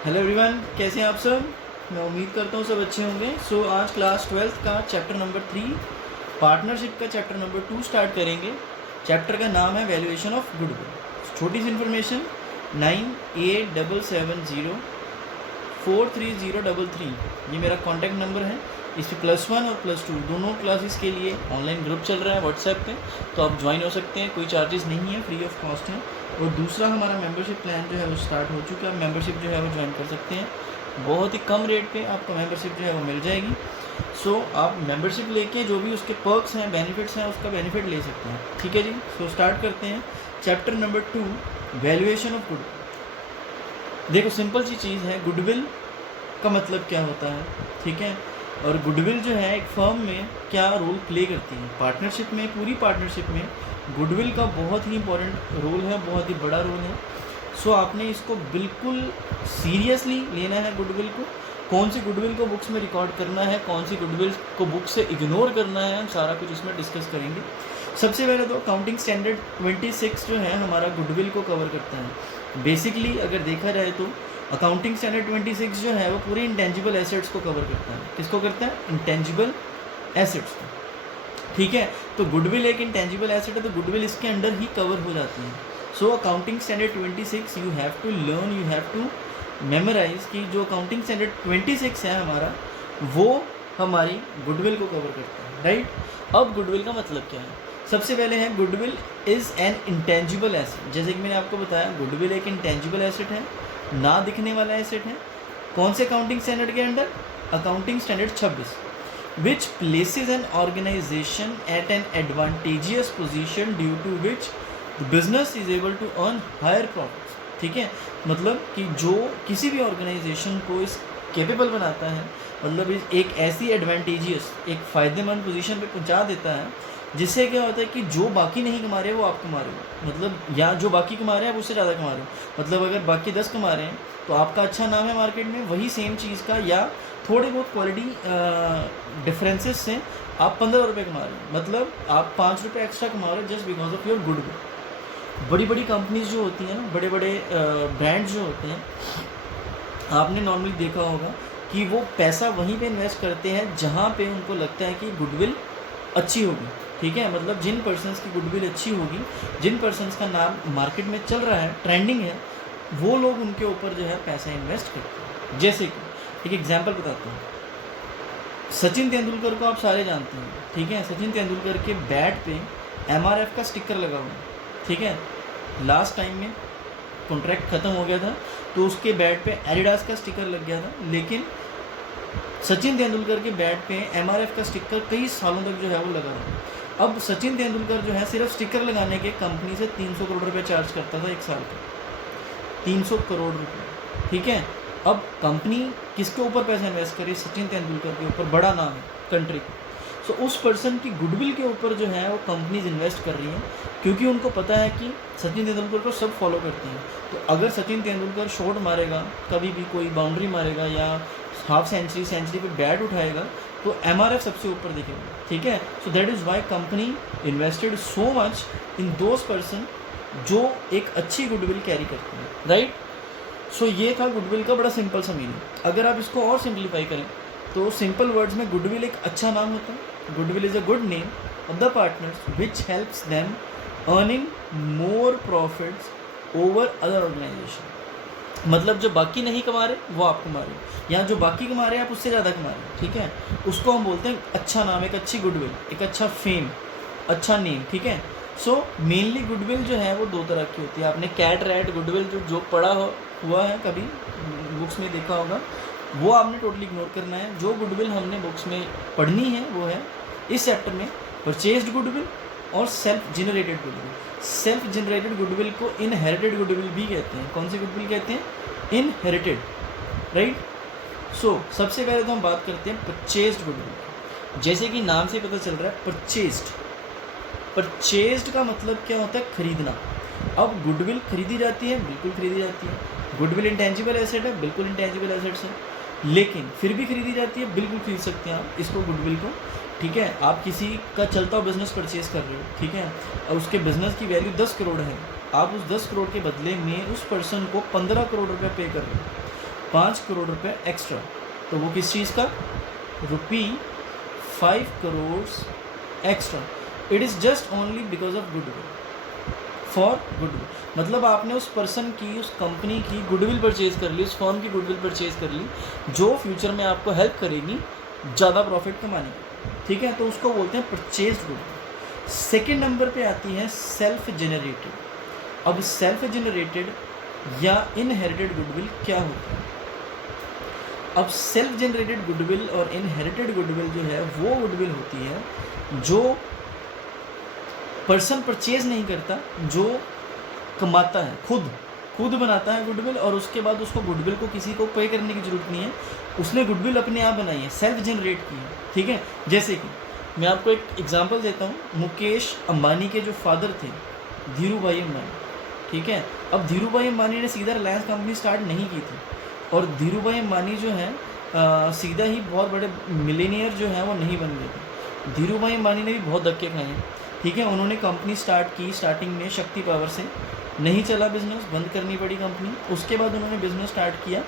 Hello everyone, कैसे हैं आप सब। मैं उम्मीद करता हूँ सब अच्छे होंगे। सो आज क्लास 12th का चैप्टर नंबर 3 पार्टनरशिप का चैप्टर नंबर 2 स्टार्ट करेंगे। चैप्टर का नाम है वैल्यूएशन ऑफ गुडविल। छोटी सी इन्फॉर्मेशन, 9877043033 ये मेरा कॉन्टैक्ट नंबर है। इस पर +1 और +2 दोनों क्लासेस के लिए ऑनलाइन ग्रुप चल रहा है व्हाट्सएप पे, तो आप ज्वाइन हो सकते हैं। कोई चार्जेस नहीं है, फ्री ऑफ कॉस्ट है। और दूसरा हमारा मेंबरशिप प्लान जो है वो स्टार्ट हो चुका है। मेंबरशिप जो है वो ज्वाइन कर सकते हैं, बहुत ही कम रेट पे आपको मेंबरशिप जो है वो मिल जाएगी। सो आप मेंबरशिप लेके जो भी उसके पर्क्स हैं, बेनिफिट्स हैं, उसका बेनिफिट ले सकते हैं। ठीक है जी। सो स्टार्ट करते हैं chapter number 2 valuation of goodwill. देखो सिंपल सी चीज़ है, गुडविल का मतलब क्या होता है, ठीक है। और गुडविल जो है एक फर्म में क्या रोल प्ले करती है। पार्टनरशिप में, पूरी पार्टनरशिप में गुडविल का बहुत ही इंपॉर्टेंट रोल है, बहुत ही बड़ा रोल है। सो आपने इसको बिल्कुल सीरियसली लेना है गुडविल को। कौन सी गुडविल को बुक्स में रिकॉर्ड करना है, कौन सी गुडविल को बुक से इग्नोर करना है, हम सारा कुछ इसमें डिस्कस करेंगे। सबसे पहले तो अकाउंटिंग स्टैंडर्ड 26 जो है हमारा गुडविल को कवर करता है। बेसिकली अगर देखा जाए तो अकाउंटिंग स्टैंडर्ड 26 जो है वो पूरे इंटेंजिबल एसेट्स को कवर करता है। किसको करता है? इंटेंजिबल एसेट्स को। ठीक है, तो गुडविल एक इंटेंजिबल एसेट है, तो गुडविल इसके अंडर ही कवर हो जाती है। So accounting standard 26 you have to learn, you have to memorise कि जो अकाउंटिंग स्टैंडर्ड 26 है हमारा, वो हमारी गुडविल को कवर करता है, राइट। अब गुडविल का मतलब क्या है? सबसे पहले है goodwill is an intangible asset. जैसे कि मैंने आपको बताया, गुडविल एक इंटेंजिबल एसेट है, ना दिखने वाला एसेट है। कौन से अकाउंटिंग स्टैंडर्ड के under? Accounting standard 26, which places an organization at an advantageous position due to which the business is able to earn higher profits। ठीक है, मतलब कि जो किसी भी ऑर्गेनाइजेशन को इस कैपेबल बनाता है, मतलब इस एक ऐसी एडवांटेजियस, एक फ़ायदेमंद पोजीशन पे पहुंचा देता है, जिससे क्या होता है कि जो बाकी नहीं कमा रहे वो आप कमा रहे हो, मतलब या जो बाकी कमा रहे हैं आप उससे ज़्यादा कमा रहे हो। मतलब अगर बाकी 10 कमा रहे हैं तो आपका अच्छा नाम है मार्केट में, वही सेम चीज़ का या थोड़े बहुत क्वालिटी डिफरेंसेस से आप 15 रुपये कमा रहे हो, मतलब आप 5 रुपये एक्स्ट्रा कमा रहे हो just because of your goodwill. बड़ी बड़ी कंपनीज जो होती हैं ना, बड़े बड़े ब्रांड्स जो होते हैं, आपने नॉर्मली देखा होगा कि वो पैसा वहीं पे इन्वेस्ट करते हैं जहाँ पे उनको लगता है कि गुडविल अच्छी होगी। ठीक है, मतलब जिन पर्सन्स की गुडविल अच्छी होगी, जिन पर्सन्स का नाम मार्केट में चल रहा है, ट्रेंडिंग है, वो लोग उनके ऊपर जो है पैसा इन्वेस्ट करते हैं। जैसे कि एक एग्जांपल बताता हूँ, सचिन तेंदुलकर को आप सारे जानते हैं, ठीक है। सचिन तेंदुलकर के बैट पे MRF का स्टिकर लगा हुआ है, ठीक है। लास्ट टाइम में कॉन्ट्रैक्ट ख़त्म हो गया था तो उसके बैट पे एडिडास का स्टिकर लग गया था, लेकिन सचिन तेंदुलकर के बैट पे MRF का स्टिकर कई सालों तक जो है वो लगा रहा। अब सचिन तेंदुलकर जो है सिर्फ स्टिकर लगाने के कंपनी से 300 करोड़ रुपये चार्ज करता था एक साल का, 300 करोड़ रुपये, ठीक है। अब कंपनी किसके ऊपर पैसा इन्वेस्ट करी? सचिन तेंदुलकर के ऊपर, बड़ा नाम है कंट्री। सो उस पर्सन की गुडविल के ऊपर जो है वो कंपनीज इन्वेस्ट कर रही हैं, क्योंकि उनको पता है कि सचिन तेंदुलकर को सब फॉलो करते हैं। तो अगर सचिन तेंदुलकर शॉट मारेगा, कभी भी कोई बाउंड्री मारेगा या हाफ सेंचुरी पे बैट उठाएगा, तो MRF सबसे ऊपर दिखेगा, ठीक है। So that is why company invested so much in those person जो एक अच्छी गुडविल कैरी करते हैं, राइट। सो ये था गुडविल का बड़ा सिंपल सा मीनिंग। अगर आप इसको और सिंप्लीफाई करें तो सिंपल वर्ड्स में गुडविल एक अच्छा नाम होता है। Goodwill is a good name of the partners which helps them earning more profits over other organisation. मतलब जो बाकी नहीं कमा रहे वो आप कमा रहे हो, या जो बाकी कमा रहे हैं आप उससे ज़्यादा कमा रहे हो, ठीक है। उसको हम बोलते हैं अच्छा नाम, एक अच्छी गुडविल, एक अच्छा फेम, अच्छा नेम, ठीक है। सो मेनली गुडविल जो है वो दो तरह की होती है। आपने कैट रैट गुडविल जो पढ़ा हुआ है, कभी बुक्स में देखा होगा, वो आपने टोटली इग्नोर करना है। जो गुडविल हमने बुक्स में पढ़नी है वो है इस चैप्टर में परचेज्ड गुडविल और self generated goodwill. Self generated goodwill को इनहेरिटेड गुडविल भी कहते हैं। कौन सी गुडविल कहते हैं? Inherited, right. सो सबसे पहले तो हम बात करते हैं परचेज्ड गुडविल। जैसे कि नाम से पता चल रहा है परचेज्ड, परचेज्ड का मतलब क्या होता है? खरीदना। अब गुडविल खरीदी जाती है, बिल्कुल खरीदी जाती है। गुडविल इंटेंजिबल एसेट है, बिल्कुल इंटेंजिबल एसेट्स है, लेकिन फिर भी खरीदी जाती है, बिल्कुल खरीद सकते हैं आप इसको, गुडविल को, ठीक है। आप किसी का चलता हुआ बिजनेस परचेज कर रहे हो, ठीक है, और उसके बिजनेस की वैल्यू 10 करोड़ है, आप उस 10 करोड़ के बदले में उस पर्सन को 15 करोड़ रुपये पे कर रहे हो। 5 करोड़ रुपए एक्स्ट्रा, तो वो किस चीज़ का, ₹5 crore extra. It is just only because of goodwill, for goodwill, मतलब आपने उस पर्सन की, उस कंपनी की गुडविल परचेज कर ली, उस फर्म की गुडविल परचेज कर ली, जो फ्यूचर में आपको हेल्प करेगी ज़्यादा प्रॉफिट कमाने की, ठीक है, तो उसको बोलते हैं परचेज गुडविल। सेकेंड नंबर पे आती है सेल्फ जेनरेटेड। अब सेल्फ जेनरेटेड या इनहेरिटेड गुडविल क्या होता है? अब सेल्फ जेनरेटेड गुडविल और इनहेरिटेड गुडविल जो है वो गुडविल होती है जो पर्सन परचेज नहीं करता, जो कमाता है, खुद बनाता है गुडविल, और उसके बाद उसको गुडविल को किसी को पे करने की जरूरत नहीं है, उसने गुडविल अपने आप बनाई है, सेल्फ जनरेट की है, ठीक है। जैसे कि मैं आपको एक एग्जांपल देता हूँ, मुकेश अंबानी के जो फादर थे धीरू भाई अंबानी, ठीक है। अब धीरू भाई अंबानी ने सीधा रिलायंस कंपनी स्टार्ट नहीं की थी, और धीरू भाई अंबानी जो है सीधा ही बहुत बड़े मिलेनियर जो हैं वो नहीं बन गए थे। धीरू भाई अंबानी ने भी बहुत धक्के खाए हैं, ठीक है। उन्होंने कंपनी स्टार्ट की, स्टार्टिंग में शक्ति पावर से, नहीं चला बिजनेस, बंद करनी पड़ी कंपनी। उसके बाद उन्होंने बिजनेस स्टार्ट किया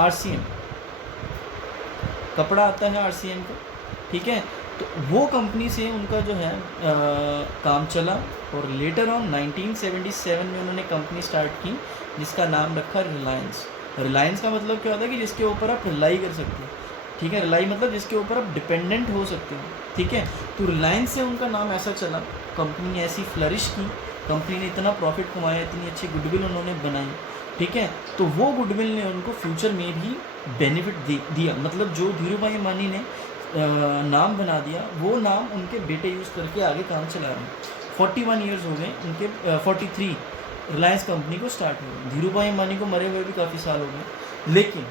RCM, कपड़ा आता है RCM का, ठीक है। तो वो कंपनी से उनका जो है काम चला, और लेटर ऑन 1977 में उन्होंने कंपनी स्टार्ट की जिसका नाम रखा रिलायंस। रिलायंस का मतलब क्या होता है कि जिसके ऊपर आप रिलाई कर सकते हैं, ठीक है। रिलाई मतलब जिसके ऊपर आप डिपेंडेंट हो सकते हो, ठीक है। तो रिलायंस से उनका नाम ऐसा चला, कंपनी ऐसी फ्लरिश की, कंपनी ने इतना प्रॉफिट कमाया, इतनी अच्छी गुडविल उन्होंने बनाई, ठीक है। तो वो गुडविल ने उनको फ्यूचर में भी बेनिफिट दिया, मतलब जो धीरू भाई अंबानी ने नाम बना दिया, वो नाम उनके बेटे यूज़ करके आगे काम चला रहे हैं। 41 ईयर्स हो गए उनके, 43 रिलायंस कंपनी को स्टार्ट हुआ। धीरू भाई अंबानी को मरे हुए भी काफ़ी साल हो गए, लेकिन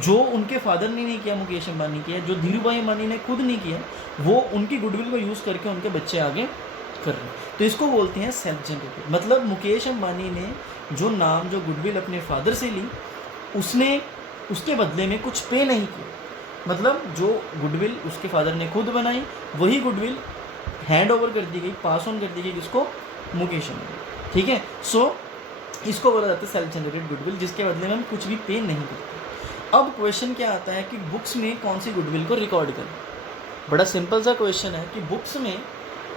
जो उनके फादर ने नहीं किया, मुकेश अंबानी किया, जो धीरू भाई अंबानी ने खुद नहीं किया, वो उनकी गुडविल को यूज़ करके उनके बच्चे आगे कर रहे हैं। तो इसको बोलते हैं सेल्फ जनरेटेड। मतलब मुकेश अंबानी ने जो नाम, जो गुडविल अपने फादर से ली, उसने उसके बदले में कुछ पे नहीं किया, मतलब जो गुडविल उसके फादर ने खुद बनाई, वही गुडविल हैंड ओवर कर दी गई, पास ऑन कर दी गई किसको, मुकेश अंबानी, ठीक है। सो इसको बोला जाता है सेल्फ जनरेटेड गुडविल, जिसके बदले में हम कुछ भी पे नहीं करते। अब क्वेश्चन क्या आता है कि बुक्स में कौन सी गुडविल को रिकॉर्ड करें। बड़ा सिंपल सा क्वेश्चन है कि बुक्स में,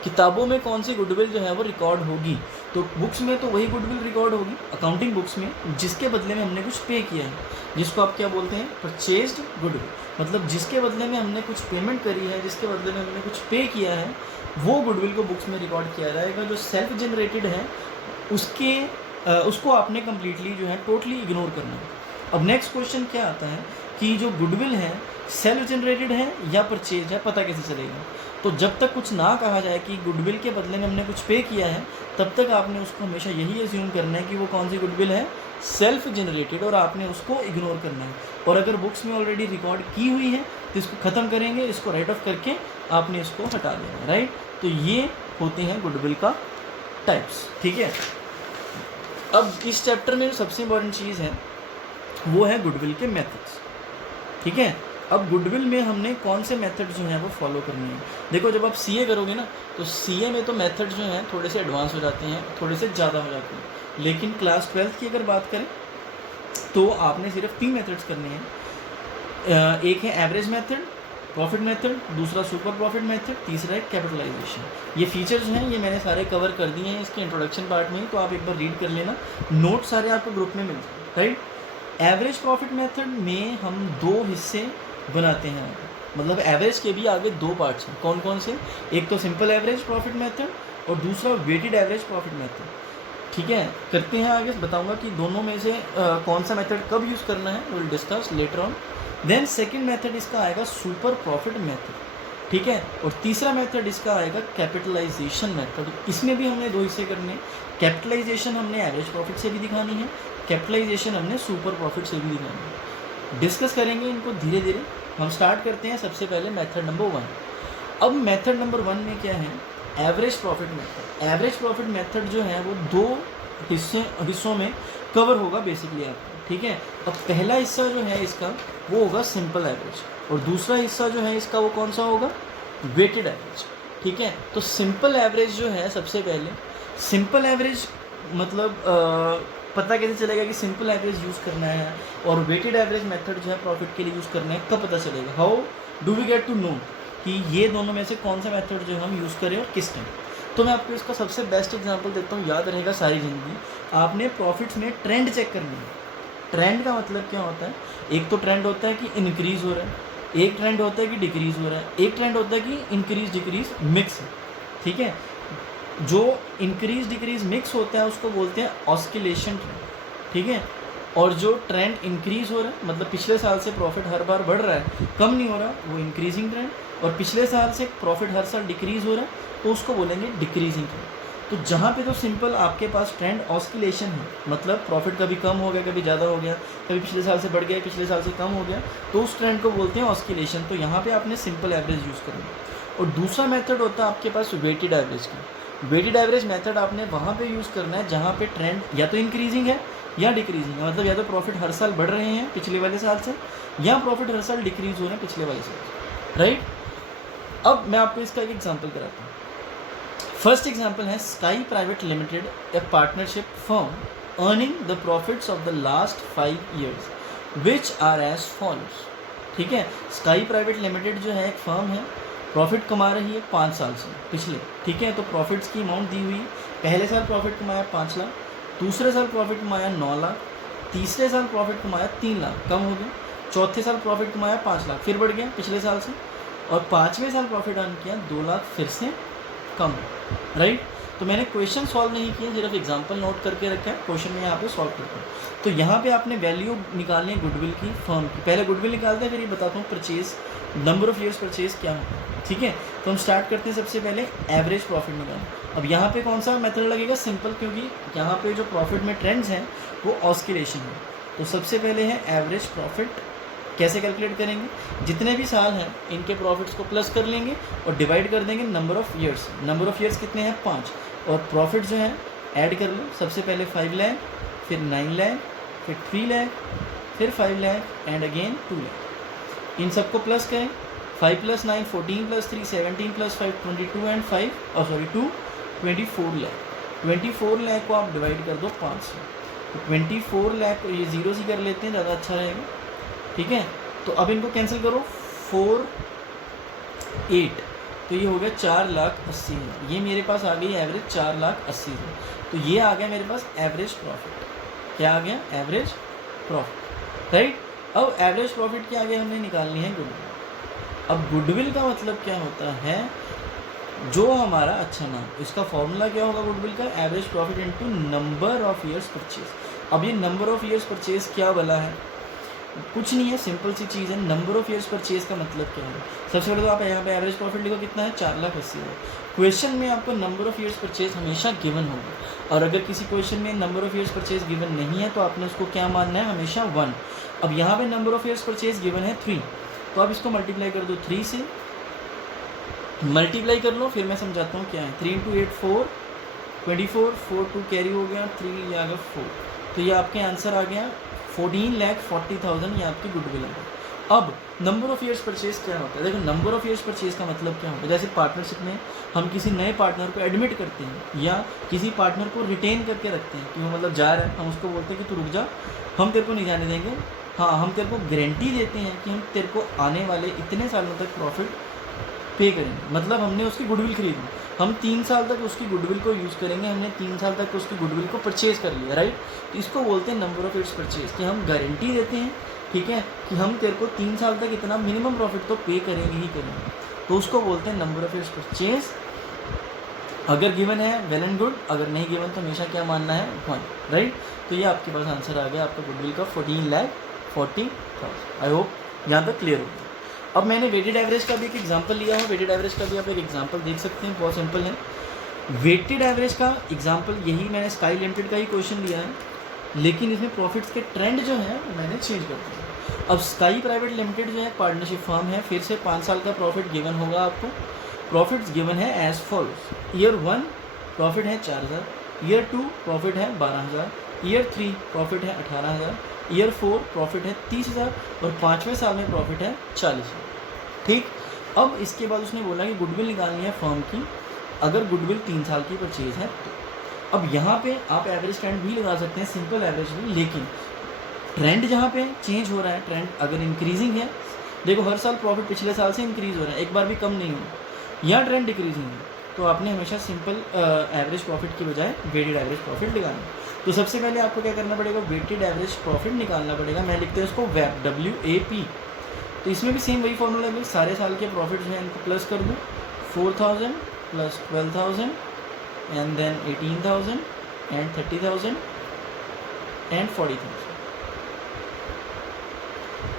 किताबों में कौन सी गुडविल जो है वो रिकॉर्ड होगी। तो बुक्स में तो वही गुडविल रिकॉर्ड होगी, अकाउंटिंग बुक्स में, जिसके बदले में हमने कुछ पे किया है, जिसको आप क्या बोलते हैं, परचेज्ड गुडविल। मतलब जिसके बदले में हमने कुछ पेमेंट करी है, जिसके बदले में हमने कुछ पे किया है, वो गुडविल को बुक्स में रिकॉर्ड किया जाएगा। जो सेल्फ जनरेटेड है उसको आपने कम्प्लीटली जो है टोटली इग्नोर करना है। अब नेक्स्ट क्वेश्चन क्या आता है कि जो गुडविल है सेल्फ जनरेटेड है या परचेज है, पता कैसे चलेगा। तो जब तक कुछ ना कहा जाए कि गुडविल के बदले में हमने कुछ पे किया है, तब तक आपने उसको हमेशा यही एज्यूम करना है कि वो कौन सी गुडविल है, सेल्फ जनरेटेड, और आपने उसको इग्नोर करना है। और अगर बुक्स में ऑलरेडी रिकॉर्ड की हुई है तो इसको ख़त्म करेंगे, इसको राइट ऑफ करके आपने इसको हटा देना, राइट। तो ये होते हैं गुडविल का टाइप्स, ठीक है। अब इस चैप्टर में जो सबसे इम्पॉर्टेंट चीज़ है वो है गुडविल के मेथड्स, ठीक है। अब गुडविल में हमने कौन से मेथड जो हैं वो फॉलो करने हैं। देखो जब आप सीए करोगे ना, तो सीए में तो मेथड जो हैं थोड़े से एडवांस हो जाते हैं, थोड़े से ज़्यादा हो जाते हैं, लेकिन क्लास 12th की अगर बात करें तो आपने सिर्फ 3 मेथड्स करने हैं। एक है एवरेज मेथड, प्रॉफिट मेथड, दूसरा सुपर प्रॉफिट मेथड, तीसरा है कैपिटलाइजेशन। ये फीचर्स हैं, ये मैंने सारे कवर कर दिए हैं इसके इंट्रोडक्शन पार्ट में, तो आप एक बार रीड कर लेना, नोट सारे आपको ग्रुप में मिल जाए, राइट। एवरेज प्रॉफिट मेथड में हम 2 हिस्से बनाते हैं, मतलब एवरेज के भी आगे 2 पार्ट्स हैं। कौन कौन से, एक तो सिंपल एवरेज प्रॉफिट मेथड और दूसरा वेटेड एवरेज प्रॉफिट मेथड, ठीक है। करते हैं आगे, बताऊंगा कि दोनों में से कौन सा मेथड कब यूज़ करना है, will discuss later on. Then second method इसका आएगा सुपर प्रॉफिट मेथड, ठीक है। और तीसरा मेथड इसका आएगा कैपिटलाइजेशन मेथड। इसमें भी हमने 2 हिस्से करने, कैपिटलाइजेशन हमने एवरेज प्रॉफिट से भी दिखानी है, कैपिटलाइजेशन हमने सुपर प्रॉफिट से भी दिखानी है। डिस्कस करेंगे इनको धीरे धीरे। हम स्टार्ट करते हैं सबसे पहले मेथड नंबर 1। अब मेथड नंबर 1 में क्या है, average profit method. Average profit method जो है वो 2 हिस्सों में कवर होगा बेसिकली आपको, ठीक है। अब पहला हिस्सा जो है इसका वो होगा सिंपल एवरेज, और दूसरा हिस्सा जो है इसका वो कौन सा होगा, वेटेड एवरेज, ठीक है। तो सिंपल एवरेज जो है, सबसे पहले सिंपल एवरेज मतलब पता कैसे चलेगा कि सिंपल एवरेज यूज़ करना है और वेटेड एवरेज मेथड जो है प्रॉफिट के लिए यूज़ करना है, कब पता चलेगा? How do we get to know कि ये दोनों में से कौन सा मेथड जो है हम यूज़ करें और किस टाइम? तो मैं आपको इसका सबसे बेस्ट एग्जांपल देता हूँ, याद रहेगा सारी ज़िंदगी। आपने प्रॉफिट्स में ट्रेंड चेक करनी है। ट्रेंड का मतलब क्या होता है? एक तो ट्रेंड होता है कि इंक्रीज़ हो रहा है, एक ट्रेंड होता है कि डिक्रीज़ हो रहा है, एक ट्रेंड होता है कि इंक्रीज़ डिक्रीज़ मिक्स है। ठीक है, जो इंक्रीज़ डिक्रीज़ मिक्स होता है उसको बोलते हैं ऑस्किलेशन ट्रेंड। ठीक है, और जो ट्रेंड इंक्रीज़ हो रहा है मतलब पिछले साल से प्रॉफिट हर बार बढ़ रहा है, कम नहीं हो रहा, वो इंक्रीजिंग ट्रेंड। और पिछले साल से प्रॉफिट हर साल डिक्रीज़ हो रहा है तो उसको बोलेंगे डिक्रीजिंग ट्रेंड। तो जहाँ पे तो सिंपल आपके पास ट्रेंड ऑस्किलेशन है, मतलब प्रॉफिट कभी कम हो गया, कभी ज़्यादा हो गया, कभी पिछले साल से बढ़ गया, पिछले साल से कम हो गया, तो उस ट्रेंड को बोलते हैं ऑस्किलेशन। तो यहाँ पे आपने सिंपल एवरेज यूज़ करना है। और दूसरा मेथड होता है आपके पास वेटेड एवरेज का। वेटेड एवरेज मेथड आपने वहाँ पे यूज़ करना है जहाँ पे ट्रेंड या तो इंक्रीजिंग है या डिक्रीजिंग है, मतलब या तो प्रॉफिट हर साल बढ़ रहे हैं पिछले वाले साल से, या प्रॉफिट हर साल डिक्रीज हो रहे हैं पिछले वाले साल से, राइट। अब मैं आपको इसका एक एग्जांपल कराता हूँ। फर्स्ट एग्जांपल है sky private limited, a partnership firm earning the profits of the last 5 years which are as follows. ठीक है, स्काई प्राइवेट लिमिटेड जो है एक फर्म है, प्रॉफिट कमा रही है 5 साल से पिछले। ठीक है, तो प्रॉफिट्स की अमाउंट दी हुई है। पहले साल प्रॉफिट कमाया 5 लाख, दूसरे साल प्रॉफिट कमाया 9 लाख, तीसरे साल प्रॉफिट कमाया 3 लाख, कम हो गया। चौथे साल प्रॉफिट कमाया 5 लाख, फिर बढ़ गया पिछले साल से। और पाँचवें साल प्रॉफिट अर्न किया 2 लाख, फिर से कम, राइट। तो मैंने क्वेश्चन सॉल्व नहीं किया, सिर्फ एग्जांपल नोट करके रखा है, क्वेश्चन में यहाँ पे सॉल्व करता हूँ। तो यहाँ पे आपने वैल्यू निकालनी है गुडविल की, फर्म की। पहले गुडविल निकालते हैं, फिर ये बताता हूँ purchase, number of years purchase क्या होता है। ठीक है, तो हम स्टार्ट करते हैं सबसे पहले एवरेज प्रॉफिट निकालना। अब यहाँ पे कौन सा मेथड लगेगा? सिंपल, क्योंकि यहाँ पे जो प्रॉफिट में ट्रेंड्स हैं वो ऑस्किलेशन है। तो सबसे पहले है एवरेज प्रॉफिट। कैसे कैलकुलेट करेंगे? जितने भी साल हैं इनके प्रॉफिट्स को प्लस कर लेंगे और डिवाइड कर देंगे number of years. Number of years कितने हैं? 5। और प्रॉफिट जो है ऐड कर लो। सबसे पहले 5 लाख, फिर 9 लाख, फिर 3 लाख, फिर 5 लाख एंड अगेन 2 लाख। इन सबको प्लस करें। 5 + 9 14 + 3 17 + 5 22 एंड 5 2 24 लाख। 24 लाख को आप डिवाइड कर दो 5 से। तो 24 लाख को ये जीरो से कर लेते हैं, ज़्यादा अच्छा रहेगा। ठीक है, तो अब इनको कैंसिल करो। 4 8, तो ये हो गया 4,80,000। ये मेरे पास आ गई एवरेज 4,80,000। तो ये आ गया मेरे पास एवरेज प्रॉफिट। क्या आ गया? Average profit, right. अब एवरेज प्रॉफिट के आगे हमने निकालनी है गुडविल। अब गुडविल का मतलब क्या होता है? जो हमारा, अच्छा ना, इसका फॉर्मूला क्या होगा गुडविल का? Average profit into number of years purchase. अब ये नंबर ऑफ ईयर्स परचेज क्या वाला है? कुछ नहीं है, सिंपल सी चीज़ है। नंबर ऑफ ईयर्स परचेज का मतलब क्या है? सबसे पहले तो आप यहाँ पे एवरेज प्रॉफिट लिखो, कितना है? 4,80,000। क्वेश्चन में आपको नंबर ऑफ ईयर्स परचेज हमेशा गिवन होगा, और अगर किसी क्वेश्चन में number of years purchase given नहीं है तो आपने उसको क्या मानना है? हमेशा 1। अब यहाँ पे number of years purchase given है 3, तो आप इसको मल्टीप्लाई कर दो 3 से, मल्टीप्लाई कर लो, फिर मैं समझाता हूँ क्या है। 3 × 8 4 24, 4 2 कैरी हो गया, 3 ये आ गया 4। तो ये आपके आंसर आ गया 14,40,000। ये आपकी गुडविल है। अब नंबर ऑफ ईयर्स परचेज क्या होता है? देखो, नंबर ऑफ ईयर्स परचेज का मतलब क्या होता है? जैसे पार्टनरशिप में हम किसी नए पार्टनर को एडमिट करते हैं या किसी पार्टनर को रिटेन करके रखते हैं कि वो मतलब जा रहा है, हम उसको बोलते हैं कि तू रुक जा, हम तेरे को नहीं जाने देंगे। हाँ, हम तेरे को गारंटी देते हैं कि हम तेरे को आने वाले इतने सालों तक प्रॉफिट पे करेंगे। मतलब हमने उसकी गुडविल खरीदी, हम 3 साल तक उसकी गुडविल को यूज़ करेंगे, हमने 3 साल तक उसकी गुडविल को परचेज़ कर लिया, राइट। तो इसको बोलते हैं नंबर ऑफ ईयर्स परचेज, कि हम गारंटी देते हैं, ठीक है, कि हम तेरे को 3 साल तक इतना मिनिमम प्रॉफिट तो पे करेंगे ही करेंगे। तो उसको बोलते हैं नंबर ऑफ ईयर्स परचेज। अगर गिवन है वेल एंड गुड, अगर नहीं गिवन तो हमेशा क्या मानना है? 1, राइट। तो ये आपके पास आंसर आ गया आपका गुडविल का 14,40,000। आई होप यहाँ तक क्लियर हो गया। अब मैंने वेटेड एवरेज का भी एक एग्जांपल लिया है। वेटेड एवरेज का भी आप एक एग्जांपल देख सकते हैं, बहुत सिंपल है। वेटेड एवरेज का एग्जांपल यही मैंने स्काई लिमिटेड का ही क्वेश्चन लिया है, लेकिन इसमें प्रॉफिट्स के ट्रेंड जो है मैंने चेंज कर दिया। अब स्काई प्राइवेट लिमिटेड जो है पार्टनरशिप फर्म है, फिर से 5 साल का प्रॉफिट गिवन होगा आपको। प्रॉफिट्स गिवन है एज फॉलोज। ईयर 1 प्रॉफिट है 4,000, ईयर 2 प्रॉफिट है 12,000, ईयर 3 प्रॉफिट है 18,000, ईयर 4 प्रॉफिट है 30,000 और 5वें साल में प्रॉफिट है 40,000। ठीक। अब इसके बाद उसने बोला कि गुडविल निकालनी है फर्म की, अगर गुडविल 3 साल की परचेज है तो। अब यहाँ पे आप एवरेज ट्रेंड भी लगा सकते हैं, सिंपल एवरेज भी, लेकिन ट्रेंड जहाँ पे चेंज हो रहा है, ट्रेंड अगर इंक्रीजिंग है, देखो हर साल प्रॉफिट पिछले साल से इंक्रीज़ हो रहा है, एक बार भी कम नहीं हुआ, या ट्रेंड डिक्रीजिंग है, तो आपने हमेशा सिंपल एवरेज प्रॉफिट की बजाय वेटेड एवरेज प्रॉफिट लगाना है। तो सबसे पहले आपको क्या करना पड़ेगा, वेटेड एवरेज प्रॉफिट निकालना पड़ेगा। मैं लिखते हैं उसको WAP, WAP। तो इसमें भी सेम वही फॉर्मूला है, सारे साल के प्रॉफिट जो है इनको प्लस कर दूँ, 4000 plus 12,000 and then 18,000 and 30,000 and 40,000।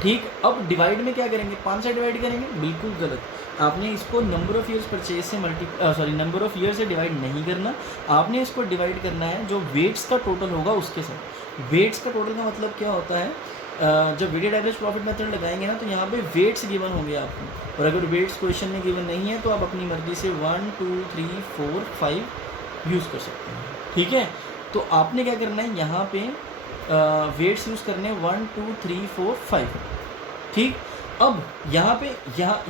ठीक, अब डिवाइड में क्या करेंगे, 5 से डिवाइड करेंगे, बिल्कुल गलत। आपने इसको नंबर ऑफ़ ईयर्स परचेज से नंबर ऑफ़ ईयर से डिवाइड नहीं करना, आपने इसको डिवाइड करना है जो वेट्स का टोटल होगा उसके साथ। वेट्स का टोटल का मतलब क्या होता है, जब वेटेड एवरेज प्रॉफिट मेथड लगाएंगे ना, तो यहाँ पे वेट्स गिवन होंगे आपको, और अगर वेट्स क्वेश्चन में गिवन नहीं है तो आप अपनी मर्जी से 1 2 3 4 5 यूज़ कर सकते हैं। ठीक है, तो आपने क्या करना है, यहाँ पे वेट्स यूज़ करने 1 2 3 4 5। ठीक, अब यहाँ पे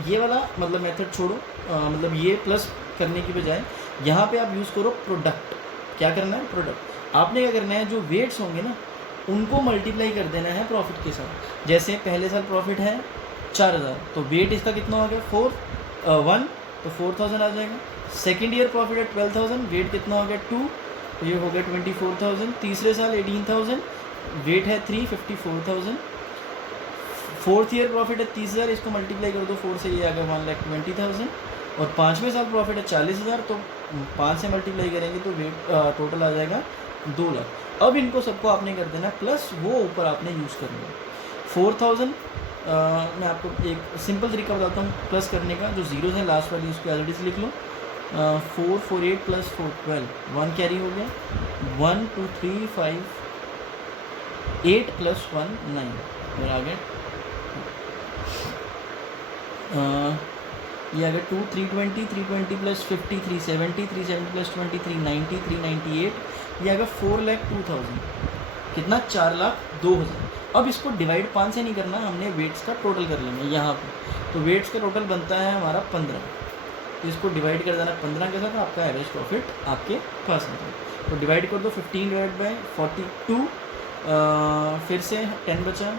ये वाला मतलब मेथड छोड़ो, मतलब ये प्लस करने की बजाय यहाँ पे आप यूज़ करो प्रोडक्ट। क्या करना है, प्रोडक्ट। आपने क्या करना है, जो वेट्स होंगे ना उनको मल्टीप्लाई कर देना है प्रॉफिट के साथ। जैसे पहले साल प्रॉफिट है 4,000, तो वेट इसका कितना हो गया 1, तो 4,000 आ जाएगा। सेकेंड ईयर प्रॉफिट है 12,000, वेट कितना हो गया 2, तो ये हो गया 24,000। तीसरे साल 18,000, वेट है 3, 54,000। फोर्थ ईयर प्रॉफिट है 30,000, इसको मल्टीप्लाई कर दो 4 से, ये आ गया 1,20,000। और पाँचवें साल प्रॉफिट है 40,000, तो 5 से मल्टीप्लाई करेंगे तो वेट टोटल आ जाएगा 2 लाख। अब इनको सबको आपने कर देना प्लस वो ऊपर आपने यूज़ करना है 4,000। मैं आपको एक सिंपल तरीका बताता हूँ प्लस करने का, जो जीरो है लास्ट वाली उसको एज इट इज लिख लो। 4 4 8 प्लस 4 12, 1 कैरी हो गया, 1 2 3 5 8 प्लस 1 9, और आ गया ये आ गया 2 320, 320 प्लस 50 370, 370 प्लस 20 390, 398, ये आ गया 4,02,000। कितना, 4,02,000। अब इसको डिवाइड 5 से नहीं करना, हमने वेट्स का टोटल कर लेंगे यहाँ पे। तो वेट्स का टोटल बनता है हमारा 15, तो इसको डिवाइड कर देना 15 के साथ, आपका एवरेज प्रॉफिट आपके पास आता है। तो डिवाइड कर दो 15 डिवाइड बाई 42, फिर से 10 बचा,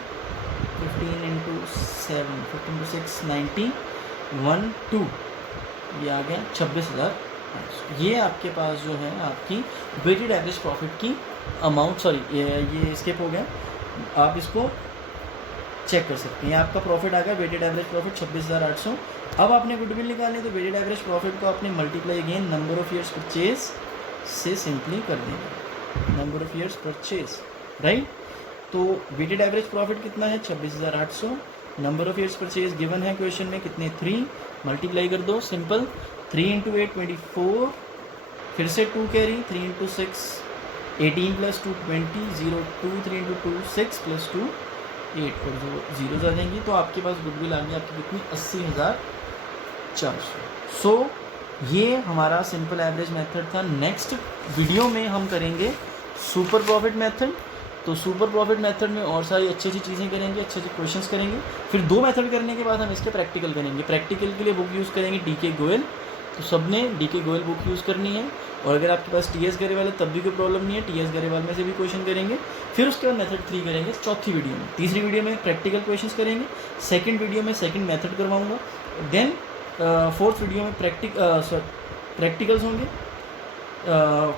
15 इंटू 7, 15 टू 6 19, 1 2, ये आ गया 26,000। ये आपके पास जो है आपकी वेटेड एवरेज प्रॉफिट की अमाउंट, सॉरी ये स्किप हो गया, आप इसको चेक कर सकते हैं। आपका प्रॉफिट आ गया वेटेड एवरेज प्रॉफिट 26,800। अब आपने गुडविल निकालनी है, तो वेटेड एवरेज प्रॉफिट को आपने multiply again number of years purchase से सिंपली कर देंगे, number of years purchase, right. तो वेटेड एवरेज प्रॉफिट कितना है 26,800, number of years purchase given है क्वेश्चन में कितने 3, मल्टीप्लाई कर दो सिंपल, 3 इंटू 8 24, फिर से 2 carry, 3 into 6 18 plus 2 20, 0 2, 3 into 2 6 plus 2 8, और जो जीरो आ जाएंगी, तो आपके पास गुडविल आ गई आपकी कितनी 80,400। सो ये हमारा सिंपल एवरेज मेथड था। नेक्स्ट वीडियो में हम करेंगे सुपर प्रॉफिट मेथड। तो सुपर प्रॉफिट मेथड में और सारी अच्छी अच्छी चीज़ें करेंगे, अच्छे अच्छे क्वेश्चंस करेंगे। फिर 2 मेथड करने के बाद हम इसके प्रैक्टिकल करेंगे। प्रैक्टिकल के लिए बुक यूज़ करेंगे DK गोयल, तो सब ने DK गोयल बुक यूज़ करनी है। और अगर आपके पास TS गरेवाल है तब भी कोई प्रॉब्लम नहीं है, TS गरेवाल में से भी क्वेश्चन करेंगे। फिर उसके बाद मेथड 3 करेंगे चौथी वीडियो में। तीसरी वीडियो में प्रैक्टिकल क्वेश्चंस करेंगे, सेकंड वीडियो में सेकंड मेथड करवाऊँगा, देन फोर्थ वीडियो में प्रैक्टिकल्स होंगे,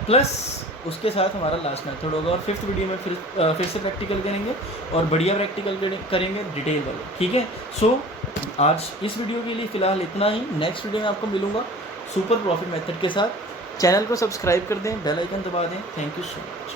प्लस उसके साथ हमारा लास्ट मेथड होगा। और फिफ्थ वीडियो में फिर से प्रैक्टिकल करेंगे, और बढ़िया प्रैक्टिकल करेंगे डिटेल वाले, ठीक है। सो आज इस वीडियो के लिए फ़िलहाल इतना ही। नेक्स्ट वीडियो में आपको मिलूँगा सुपर प्रॉफिट मेथड के साथ। चैनल को सब्सक्राइब कर दें, बेल आइकन दबा दें। Thank you so much.